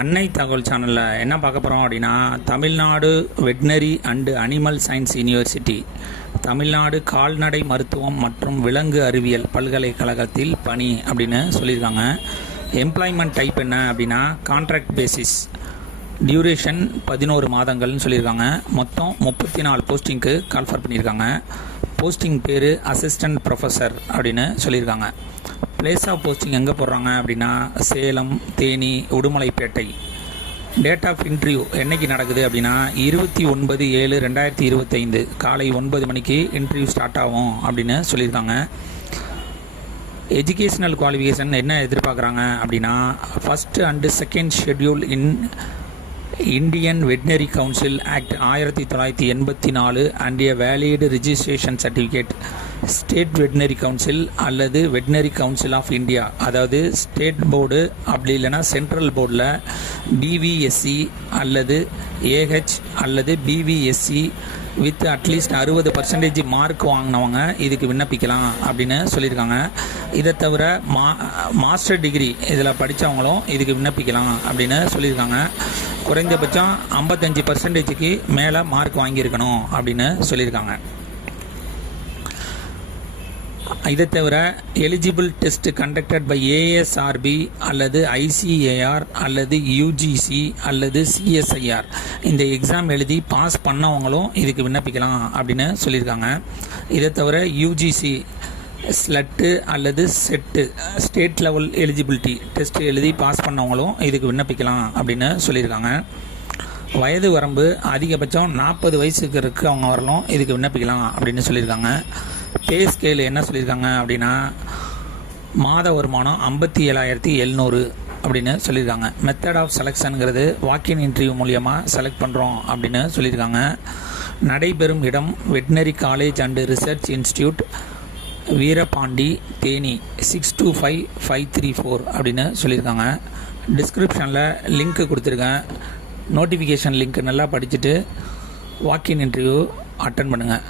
அன்னை தகவல் சேனலில் என்ன பார்க்க போகிறோம் அப்படின்னா Tamil Nadu veterinary and animal science university Tamil Nadu கால்நடை மருத்துவம் மற்றும் விலங்கு அறிவியல் பல்கலைக்கழகத்தில் பணி அப்படின்னு சொல்லியிருக்காங்க. எம்ப்ளாய்மெண்ட் டைப் என்ன அப்படின்னா கான்ட்ராக்ட் பேசிஸ் டியூரேஷன் பதினோரு மாதங்கள்னு சொல்லியிருக்காங்க. மொத்தம் முப்பத்தி நாலு போஸ்டிங்க்கு கால்ஃபர் பண்ணியிருக்காங்க. போஸ்டிங் பேர் அசிஸ்டன்ட் ப்ரொஃபஸர் அப்படின்னு சொல்லியிருக்காங்க. பிளேஸ் ஆஃப் போஸ்டிங் எங்கே போடுறாங்க அப்படின்னா Salem Theni Udumalaipettai. Date of interview என்னைக்கு நடக்குது அப்படின்னா இருபத்தி ஒன்பது ஏழு ரெண்டாயிரத்தி இருபத்தைந்து. காலை ஒன்பது மணிக்கு இன்டர்வியூ ஸ்டார்ட் ஆகும் அப்படின்னு சொல்லியிருக்காங்க. எஜுகேஷ்னல் குவாலிஃபிகேஷன் என்ன எதிர்பார்க்குறாங்க அப்படின்னா first and second schedule in Indian veterinary council act ஆயிரத்தி தொள்ளாயிரத்தி எண்பத்தி நாலு and a valid registration certificate state veterinary council அல்லது வெட்னரி கவுன்சில் ஆஃப் இந்தியா அதாவது ஸ்டேட் போர்டு அப்படி இல்லைன்னா சென்ட்ரல் போர்டில் பிவிஎஸ்சி அல்லது ஏஹெச் அல்லது பிவிஎஸ்சி வித் அட்லீஸ்ட் அறுபது பர்சன்டேஜ் மார்க் வாங்கினவங்க இதுக்கு விண்ணப்பிக்கலாம் அப்படின்னு சொல்லியிருக்காங்க. இதை தவிர மா மாஸ்டர் டிகிரி இதில் படித்தவங்களும் இதுக்கு விண்ணப்பிக்கலாம் அப்படின்னு சொல்லியிருக்காங்க. குறைந்தபட்சம் ஐம்பத்தஞ்சு பர்சன்டேஜுக்கு மேலே மார்க் வாங்கியிருக்கணும் அப்படின்னு சொல்லியிருக்காங்க. இதை தவிர eligible test conducted by ASRB அல்லது ஐசிஏஆர் அல்லது யூஜிசி அல்லது சிஎஸ்ஐஆர் இந்த எக்ஸாம் எழுதி பாஸ் பண்ணவங்களும் இதுக்கு விண்ணப்பிக்கலாம் அப்படின்னு சொல்லியிருக்காங்க. இதை தவிர யூஜிசி ஸ்லட்டு அல்லது SET state level eligibility test எழுதி பாஸ் பண்ணவங்களும் இதுக்கு விண்ணப்பிக்கலாம் அப்படின்னு சொல்லியிருக்காங்க. வயது வரம்பு அதிகபட்சம் நாற்பது வயசுக்கு இருக்கவங்க வரலும் இதுக்கு விண்ணப்பிக்கலாம் அப்படின்னு சொல்லியிருக்காங்க. பே ஸ்கேல் என்ன சொல்லியிருக்காங்க அப்படின்னா மாத வருமானம் ஐம்பத்தி ஏழாயிரத்தி எழுநூறு அப்படின்னு சொல்லியிருக்காங்க. மெத்தட் ஆஃப் செலெக்ஷனுங்கிறது வாக்கின் இன்டர்வியூ மூலியமாக செலக்ட் பண்ணுறோம் அப்படின்னு சொல்லியிருக்காங்க. நடைபெறும் இடம் veterinary college and research institute Veerapandi Theni six two five five three four அப்படின்னு சொல்லியிருக்காங்க. டிஸ்கிரிப்ஷனில் லிங்க்கு கொடுத்துருக்கேன். நோட்டிஃபிகேஷன் லிங்க் நல்லா படிச்சுட்டு வாக்கின் இன்டர்வியூ அட்டன் பண்ணுங்கள்